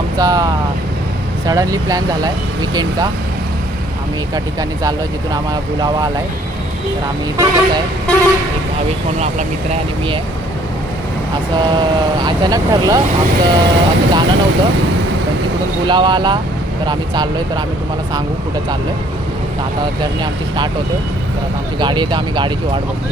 आमचा suddenly plan झाला आहे विकेंडचा. आम्ही एका ठिकाणी चाललो जिथून आम्हाला बुलावा आला आहे. तर आम्ही इथेच आहे. एक भावेश म्हणून आपला मित्र आहे आणि मी आहे. असं अचानक ठरलं आमचं, असं जाणं नव्हतं पण तिकडून बुलावा आला तर आम्ही चाललो आहे. तर आम्ही तुम्हाला सांगू कुठं चाललो आहे. तर आता जर्नी आमची स्टार्ट होते. तर आता आमची गाडी येते, आम्ही गाडीची वाट बघतो.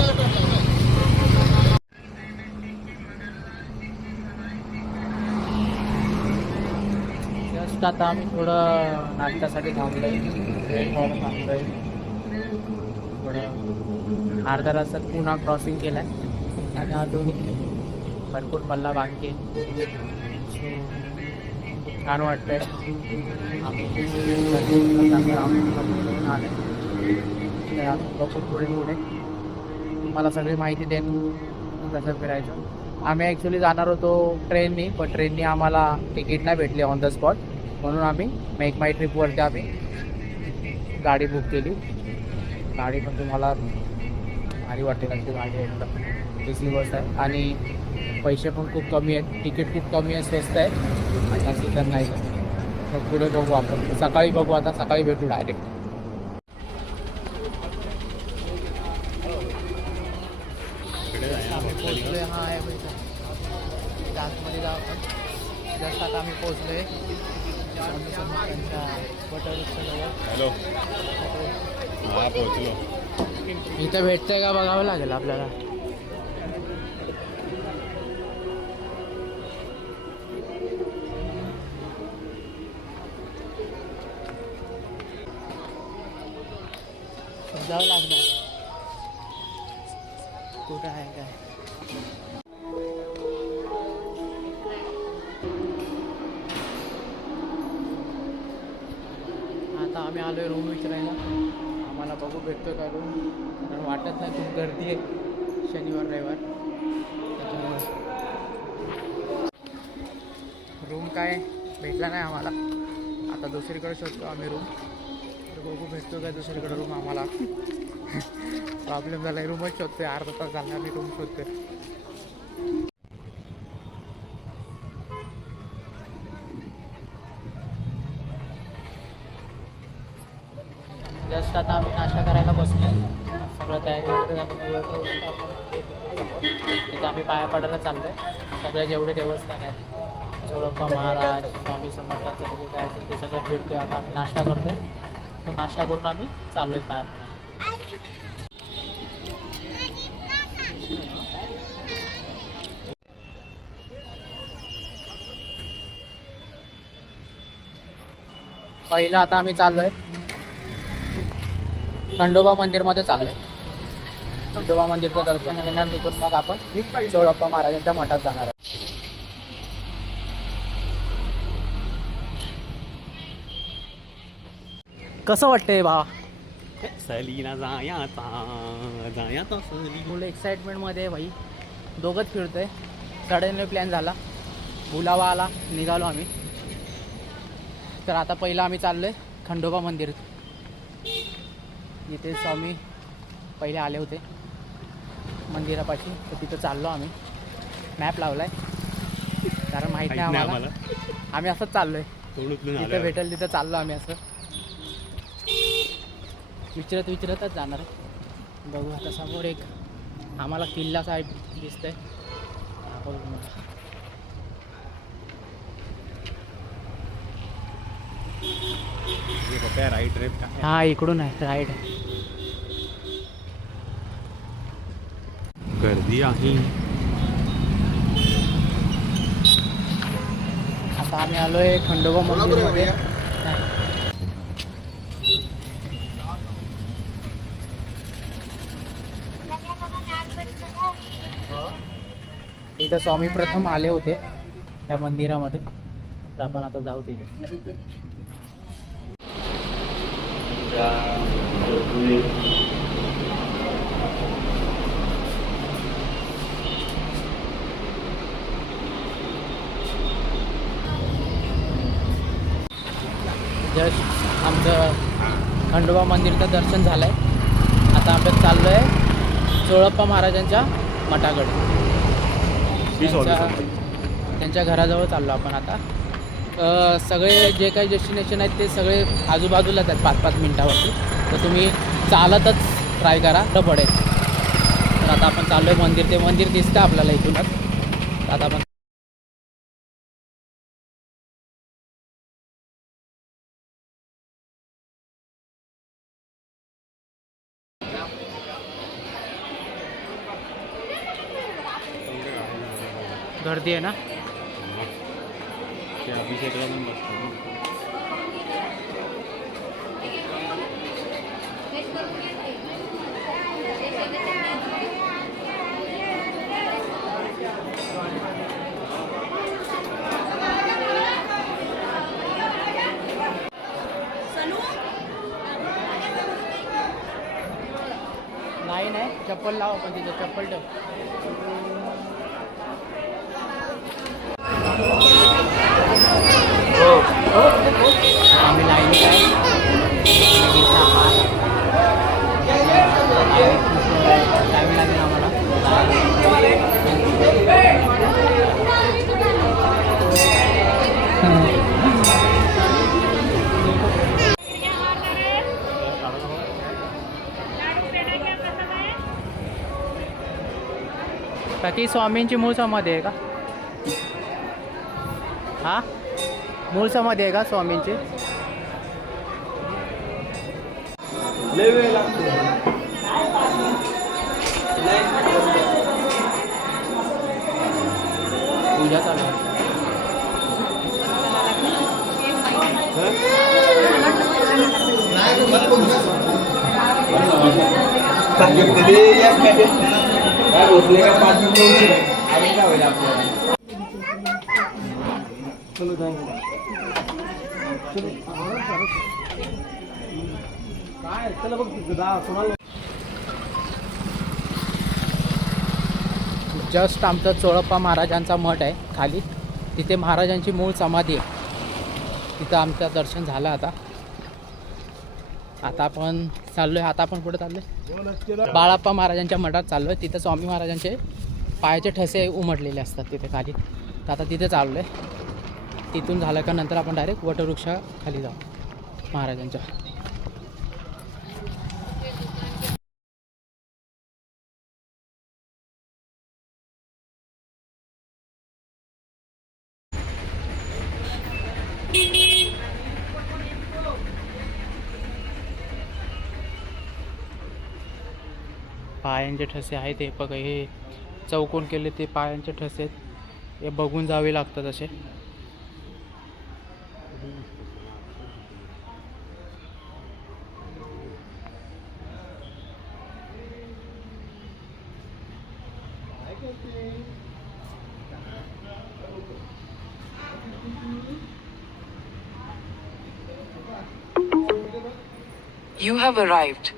जस्ट आता आम्ही थोडं नाश्त्यासाठी थांबलो आहे. थोडं अर्धा तासात पुन्हा क्रॉसिंग केलं आहे आणि अजून भरपूर पल्ला बाकी आहे. छान वाटतं आहे. पुढे पुढे मला सगळी माहिती देईन कसं फिरायचं. आम्ही ॲक्च्युली जाणार होतो ट्रेननी, पण ट्रेननी आम्हाला तिकीट नाही भेटली ऑन द स्पॉट. म्हणून आम्ही मेक माय ट्रिपवरती आम्ही गाडी बुक केली. गाडी पण तुम्हाला भारी वाटेल अशी गाडी आहे, एकदम एसी बस आहे आणि पैसे पण खूप कमी आहेत. तिकीट खूप कमी आहे, स्वस्त आहे आणि असं तर नाही. मग पुढे बघू आपण, सकाळी बघू. आता सकाळी भेटू डायरेक्ट. पोचलोय. हा आहे आतमध्ये जाऊ आपण. जस्ट आता आम्ही पोचलोय त्यांच्या हॅलो. हा पोहोचलो. इथं भेटतंय का बघावं लागेल आपल्याला. जावं लागणार. कुठं आहे काय. आता आम्ही आलोय रूम विचारायला. आम्हाला बघू भेटतो का रूम, कारण वाटत नाही खूप गर्दी आहे शनिवार रविवार. रूम काय भेटला नाही आम्हाला. आता दुसरीकडे शोधतो आम्ही रूम. तर बघू भेटतो का दुसरीकडे रूम आम्हाला. प्रॉब्लेम झाला आहे, रूमच शोधतोय. अर्धा तास झाला आम्ही रूम शोधतोय. जस्ट आता आम्ही नाश्ता करायला बसलो. सगळं तयारी तिथं आम्ही पाया पडायला चाललो आहे. सगळे जेवढे देवस्थान आहेत, चोळप्पा महाराज, स्वामी समर्थांचं काय असेल ते सगळं भेटतो. आता आम्ही नाश्ता करतो. तो नाश्ता करून आम्ही चाललो आहे पाया. पहिलं आता आम्ही चाललो आहे खंडोबा मंदिरमध्ये चाललो आहे. खंडोबा मंदिरचं दर्शन घेणार तिथून मग आपण चोळप्पा महाराजांच्या मठात जाणार आहे. कसं वाटतंय भावा. सलीना जायाचा फुल एक्साइटमेंटमध्ये आहे भाई. दोघंच फिरतोय. सडनली प्लॅन झाला, बुलावा आला, निघालो आम्ही. तर आता पहिलं आम्ही चाललो आहे खंडोबा मंदिर. इथे स्वामी पहिले आले होते मंदिरापाशी, तर तिथं चाललो आम्ही. मॅप लावला आहे कारण माहीत नाही आम्हाला. आम्ही असंच चाललो आहे, तिथं भेटेल तिथं चाललो आम्ही. असं विचारतच जाणार आहे. बघू आता समोर एक आम्हाला किल्ला साईड दिसतंय. राईट रेप का. हा इकडून आहे राईट. गर्दी आहे. आता आम्ही आलोय खंडोबा मंदिरमध्ये. इथं स्वामी प्रथम आले होते त्या मंदिरामध्ये. तर आपण आता जाऊ तिथे. जस्ट आमचं खंडोबा मंदिरचं दर्शन झालं आहे. आता आपण चाललो आहे चोळप्पा महाराजांच्या मठाकडे. त्यांच्या घराजवळ चाललो आपण आता. सगळे जे काही डेस्टिनेशन आहेत ते सगळे आजूबाजूलाच आहेत 5-5 मिनटावरती. तर तुम्ही चालतच ट्राय करा तर पडेल. तर आता आपण चाललो आहे मंदिर. ते मंदिर दिसतं आपल्याला इथूनच. तर आता आपण गर्दी आहे ना. ते अभिषेकला पण बसतो. लाईन आहे. चप्पल लाव पण तिथं चप्पल ठेव. आम्ही लाईनीत आहे. टाईम लागेल आम्हाला. बाकी स्वामींची मूळ समाधी आहे का? हा, मूळ समाधी आहे का स्वामींची? पूजा चालू आहे. जस्ट आमचा चोळप्पा महाराजांचा मठ आहे खाली. तिथे महाराजांची मूळ समाधी आहे. तिथं आमचं दर्शन झालं. आता आपण चाललोय. आता आपण कुठे चाललोय? बाळाप्पा महाराजांच्या मठात चाललोय. तिथं स्वामी महाराजांचे पायाचे ठसे उमटलेले असतात तिथे खाली. तर आता तिथे चाललोय. तिथून झालं का नंतर आपण डायरेक्ट वटवृक्षाखाली जाऊ महाराजांच्या. पायांचे ठसे आहेत. हे बघा, हे चौकोन केले ते पायांचे ठसे आहेत. हे बघून जावे लागतात असे. You have arrived.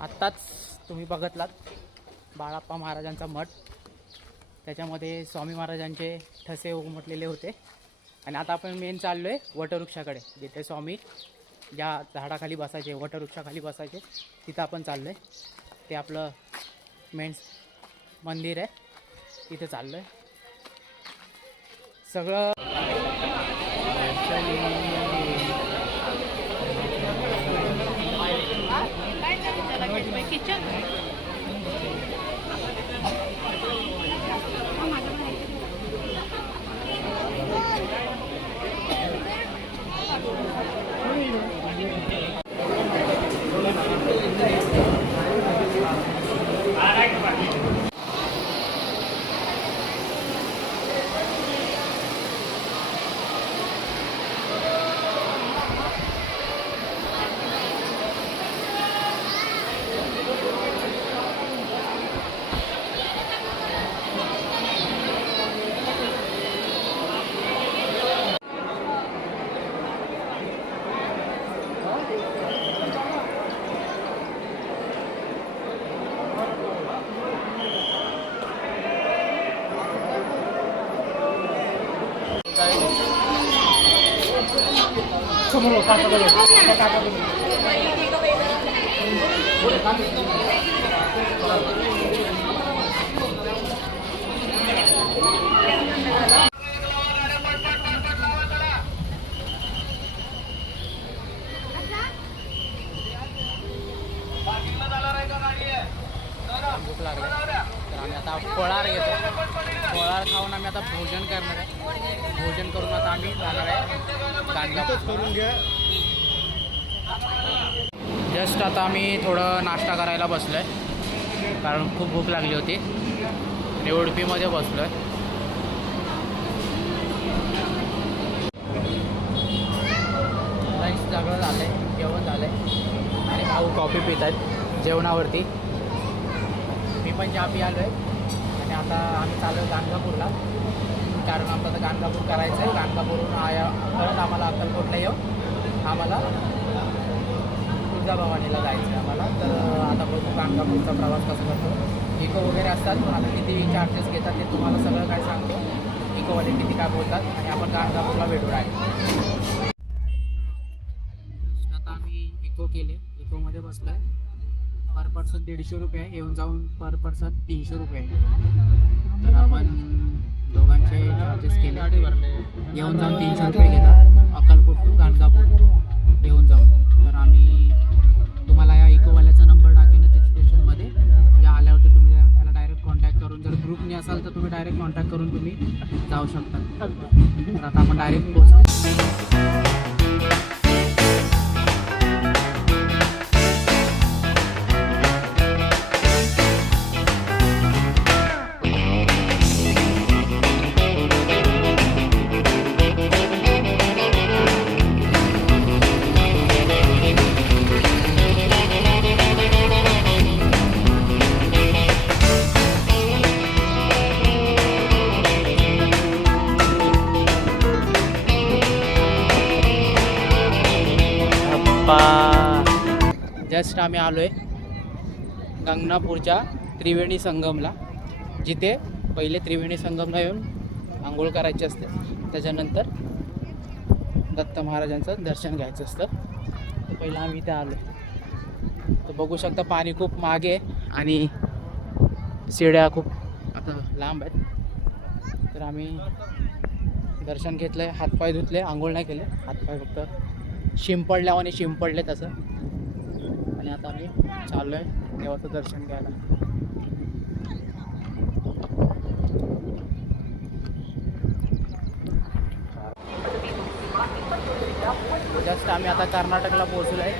आत्ताच तुम्ही बघितलात बाळाप्पा महाराजांचा मठ. त्याच्यामध्ये स्वामी महाराजांचे ठसे उमटलेले होते. आणि आता आपण मेन चाललो आहे वटवृक्षाकडे, जिथे स्वामी ज्या झाडाखाली बसायचे, वटवृक्षाखाली बसायचे, तिथं आपण चाललो आहे. ते आपलं मेन मंदिर आहे, तिथे चाललो आहे. सगळं किचन. भूक लागली तर आम्ही आता फळार घेतो. फळार खाऊन आम्ही आता भोजन करणार आहे. भोजन करून आता आम्ही जाणार आहे गाणगापूर करून घ्या. जस्ट आता आम्ही थोडं नाश्ता करायला बसलो आहे कारण खूप भूक लागली होती आणि उडपीमध्ये बसलो आहे. लंच सगळं झालं आहे, जेवण झालं आहे आणि भाऊ कॉफी पित आहेत जेवणावरती. मी पण चहा पी आलो आहे आणि आता आम्ही चाललो आहे गाणगापूरला कारण आमचं आता गाणगापूर करायचं आहे. गाणगापूरहून परत आम्हाला अक्कलकोटला येऊन आम्हाला तुळजाभवानीला जायचं आहे आम्हाला. तर आता बघू गाणगापूरचा प्रवास कसा करतो. इको वगैरे असतात पण आता किती चार्जेस घेतात ते तुम्हाला सगळं काय सांगतो. इकोवाले किती काय बोलतात आणि आपण गाणगापूरला भेटू आहे. आता आम्ही इको केले, इकोमध्ये बसलो आहे. पर पर्सन 150 रुपये, येऊन जाऊन पर पर्सन 300 रुपये. तर आपण दोघांचे चार्जेस केले, येऊन जाऊन 300 रुपये घेतात अक्कलकोट टू गाणगापूर येऊन जाऊन. तर आम्ही तुम्हाला या इकोवाल्याचा नंबर टाकेन डिस्क्रिप्शनमध्ये. या आल्यावरती तुम्ही त्याला डायरेक्ट कॉन्टॅक्ट करून, जर ग्रुपने असाल तर तुम्ही डायरेक्ट कॉन्टॅक्ट करून तुम्ही जाऊ शकता. तर आता आपण डायरेक्ट पोहोचू. जस्ट आम्ही आलो आहे गंगनापूरच्या त्रिवेणी संगमला, जिथे पहिले त्रिवेणी संगमला येऊन आंघोळ करायची असते, त्याच्यानंतर दत्त महाराजांचं दर्शन घ्यायचं असतं. तर पहिलं आम्ही इथे आलो आहे. तर बघू शकता पाणी खूप मागे आहे आणि शिड्या खूप आता लांब आहेत. तर आम्ही दर्शन घेतलं आहे, हातपाय धुतले, आंघोळ नाही केले, हातपाय फक्त शिंपडल्यावाने शिंपडले तसं. आणि आता आम्ही चाललो आहे देवाचं दर्शन घ्यायला. जस्ट आम्ही आता कर्नाटकला पोहोचलो आहे,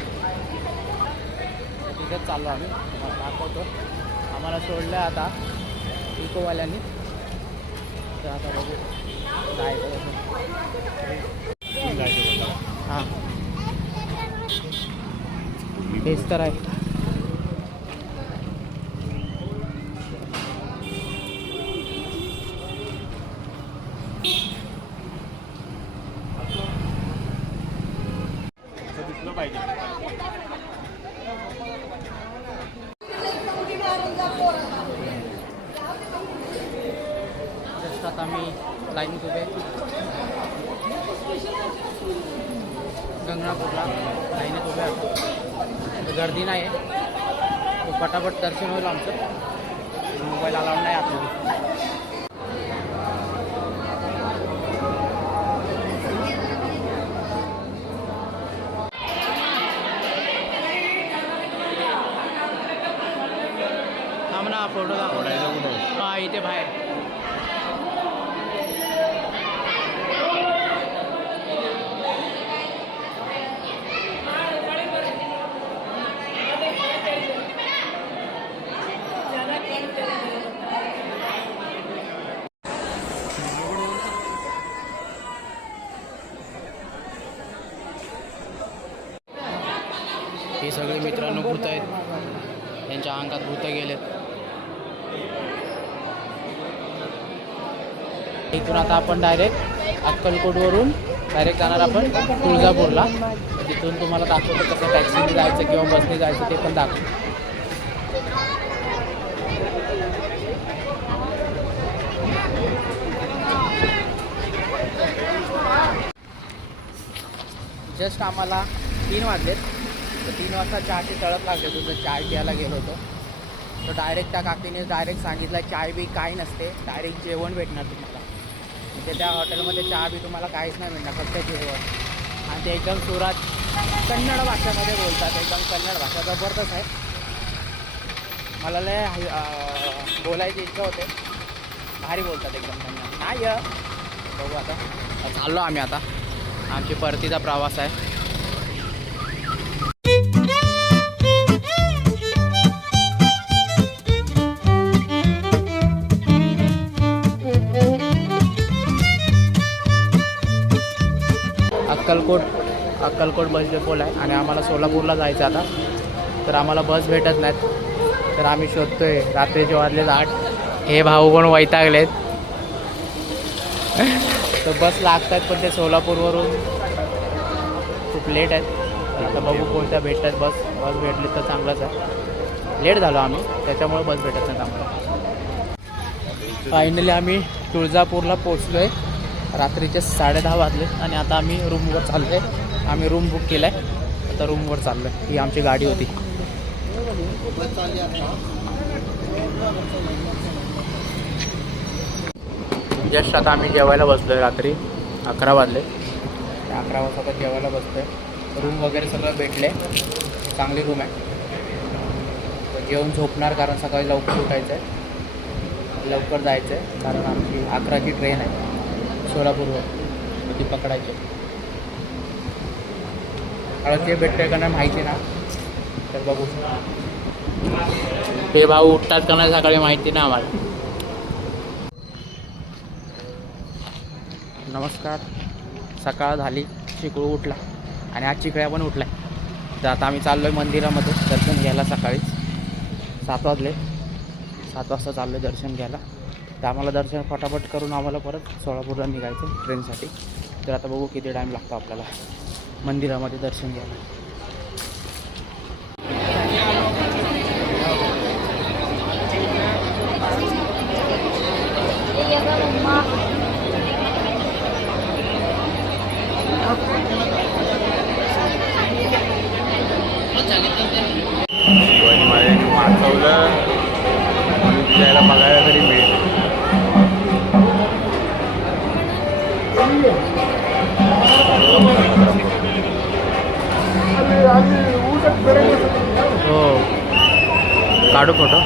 तिथेच चाललो आम्ही. तुम्हाला दाखवतो. आम्हाला सोडलं आहे आता इकोवाल्यांनी. तर आता बघू जायचं हां हेच तर आहे. जस्ट आता आम्ही लाईनीत उभे गंगनापूरला, लाईनीत उभे आता. गर्दी नाही आहे, पटापट दर्शन होईल आमचं. मोबाईल अलाउड नाही आपल्याला. थांब ना, फोटो दाखवला हां इथे बाहेर. हे सगळे मित्रांनो भूत आहेत, त्यांच्या अंगात भूत गेलेत. इथून आता आपण डायरेक्ट अक्कलकोटवरून डायरेक्ट जाणार आपण तुळजापूरला. तिथून तुम्हाला दाखवतो कसं टॅक्सीने जायचं किंवा बसने जायचं ते पण दाखवतो. जस्ट आम्हाला 3 वाजलेत. तर 3 वाजता चहाची तळप लागले होती. तर चाय प्यायला गेलो होतो. तर डायरेक्ट त्या काकीने डायरेक्ट सांगितलं चाय बी काही नसते, डायरेक्ट जेवण भेटणार तुम्हाला. म्हणजे त्या हॉटेलमध्ये चहा बी तुम्हाला काहीच नाही भेटणार, फक्त जेवण. आणि ते एकदम सुरात कन्नड भाषेमध्ये बोलतात. एकदम कन्नड भाषा जबरदस्त आहे. मला लय बोलायची इच्छा होते. भारी बोलतात एकदम कन्नड. नाही बघू आता चाललो आम्ही. आता आमची परतीचा प्रवास आहे. अक्कलकोट बस डेपोला आहे आणि आम्हाला सोलापूरला जायचं आता. तर आम्हाला बस भेटत नाहीत. तर आम्ही शोधतोय. रात्रीचे वाजलेत 8. हे भाऊ पण वैतागलेत. तर बस लागत आहेत पण ते सोलापूरवरून खूप लेट आहेत. तर आता बघू कोणत्या भेटतात बस भेटली तर चांगलंच आहे. लेट झालो आम्ही, त्याच्यामुळे बस भेटत नाही आम्हाला. फायनली आम्ही तुळजापूरला पोचलो आहे. रात्रीचे 10:30 वाजले आणि आता आम्ही रूमवर चाललो आहे. आम्ही रूम बुक केला आहे. आता रूमवर चाललो आहे. ही आमची गाडी होती. जस्ट आता आम्ही जेवायला बसलो आहे. रात्री 11 वाजले. 11 वाजता आता जेवायला बसलो आहे. रूम वगैरे सगळं भेटले. चांगली रूम आहे. जेवून झोपणार कारण सकाळी लवकर उठायचं आहे, लवकर जायचं आहे. कारण आमची 11ची ट्रेन आहे सोलापूरवर, ती पकडायची. मला ते भेटते का नाही माहिती ना, तर बघू. ते भाऊ उठतात का नाही सकाळी माहिती ना आम्हाला. नमस्कार. सकाळ झाली, चिकळू उठला आणि आज चिकळ्या पण उठला. तर आता आम्ही चाललो आहे मंदिरामध्ये दर्शन घ्यायला. सकाळीच 7 वाजले. 7 वाजता चाललो आहे दर्शन घ्यायला. तर आम्हाला दर्शन फटाफट करून आम्हाला परत सोलापूरला निघायचं ट्रेनसाठी. तर आता बघू किती टाईम लागतो आपल्याला मंदिरामध्ये दर्शन घ्यायला. वाचवलं त्याला बघायला तरी मिळेल. हो, काढू फोटो.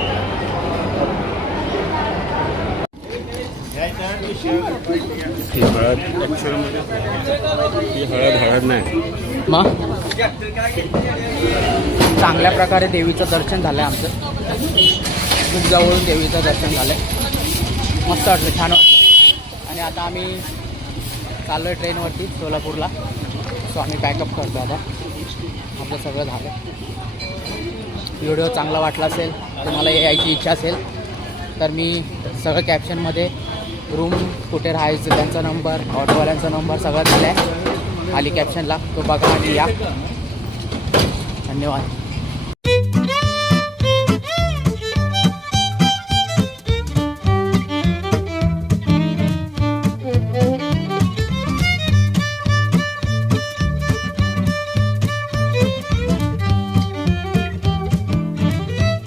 ही हळद ॲक्च्युअलमध्ये ही हळद नाही. मग चांगल्या प्रकारे देवीचं दर्शन झालं आहे आमचं. खूप जवळून देवीचं दर्शन झालं आहे. मस्त वाटलं, छान वाटलं. आणि आता आम्ही चाललो आहे ट्रेनवरती सोलापूरला. सो आम्ही पॅकअप करतो आता. आपलं सगळं झालं. व्हिडिओ चांगला वाटला असेल, तुम्हाला यायची इच्छा असेल तर मी सगळं कॅप्शनमध्ये रूम कुठे राहायचं, त्यांचा नंबर, ऑटोवाल्यांचा नंबर सगळं दिला आहे खाली कॅप्शनला. तो बघा आणि या. धन्यवाद.